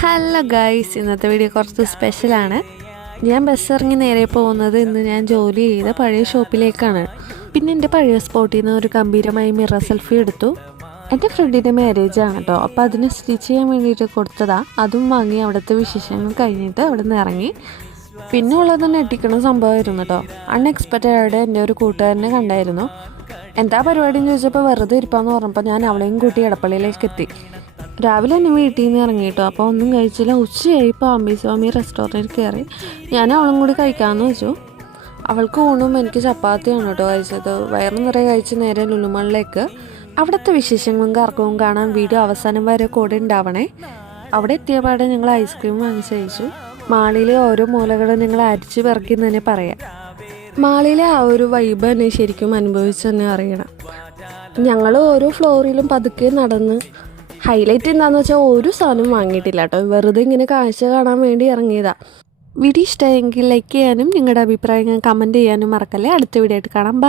Hello guys, ഇന്നത്തെ video കുറച്ച് സ്പെഷ്യലാണ്. ഞാൻ ബസ് ഇറങ്ങി നേരെ പോകുന്നത് ഇന്ന് ഞാൻ ജോലി ചെയ്ത പഴയ ഷോപ്പിലേക്കാണ്. പിന്നെ എൻ്റെ പഴയ സ്പോട്ടിൽ നിന്ന് ഒരു ഗംഭീരമായി മിറർ സെൽഫി എടുത്തു. എൻ്റെ ഫ്രണ്ടിൻ്റെ മാരേജ് ആണ് കേട്ടോ, അപ്പോൾ അതിന് സ്റ്റിച്ച് ചെയ്യാൻ വേണ്ടിയിട്ട് കൊടുത്തതാണ്. അതും വാങ്ങി അവിടുത്തെ വിശേഷങ്ങൾ കഴിഞ്ഞിട്ട് അവിടെ നിന്ന് ഇറങ്ങി. പിന്നെ ഉള്ളത് ഞെട്ടിക്കണ സംഭവമായിരുന്നു കേട്ടോ. അൺഎക്സ്പെക്റ്റഡ് ആയിട്ട് എൻ്റെ ഒരു കൂട്ടുകാരനെ കണ്ടായിരുന്നു. എന്താ പരിപാടി എന്ന് ചോദിച്ചപ്പോൾ വെറുതെ ഇരിപ്പാന്ന് പറഞ്ഞപ്പോൾ ഞാൻ അവളെയും കൂട്ടി എടപ്പള്ളിയിലേക്ക് എത്തി. രാവിലെ തന്നെ വീട്ടിൽ നിന്ന് ഇറങ്ങിയിട്ടോ, അപ്പോൾ ഒന്നും കഴിച്ചില്ല. ഉച്ചയായി പാമ്പി സ്വാമി റെസ്റ്റോറൻറ്റിൽ കയറി. ഞാൻ അവളും കൂടി കഴിക്കാമെന്ന് വെച്ചു. അവൾക്ക് ഊണും എനിക്ക് ചപ്പാത്തിയാണ് കേട്ടോ കഴിച്ചത്. വയറ് നിറയെ കഴിച്ച് നേരെ ലുലുമാളിലേക്ക്. അവിടുത്തെ വിശേഷങ്ങളും കറക്കവും കാണാൻ വീഡിയോ അവസാനം വരെ കൂടെ ഉണ്ടാവണേ. അവിടെ എത്തിയപാടെ ഞങ്ങൾ ഐസ്ക്രീം വാങ്ങിച്ച് കഴിച്ചു. മാളിലെ ഓരോ മൂലകളും ഞങ്ങൾ അരിച്ച് പെറുക്കി എന്ന് തന്നെ പറയാം. മാളിലെ ആ ഒരു വൈബ് തന്നെ ശരിക്കും അനുഭവിച്ച് തന്നെ അറിയണം. ഞങ്ങൾ ഓരോ ഫ്ലോറിലും പതുക്കെ നടന്ന് ഹൈലൈറ്റ് എന്താണെന്ന് വെച്ചാൽ ഒരു സാധനം വാങ്ങിയിട്ടില്ല കേട്ടോ. വെറുതെ ഇങ്ങനെ കാഴ്ച കാണാൻ വേണ്ടി ഇറങ്ങിയതാണ്. വീഡിയോ ഇഷ്ടമായെങ്കിൽ ലൈക്ക് ചെയ്യാനും നിങ്ങളുടെ അഭിപ്രായങ്ങൾ കമൻറ്റ് ചെയ്യാനും മറക്കല്ലേ. അടുത്ത വീഡിയോ ആയിട്ട് കാണാം. ബൈ.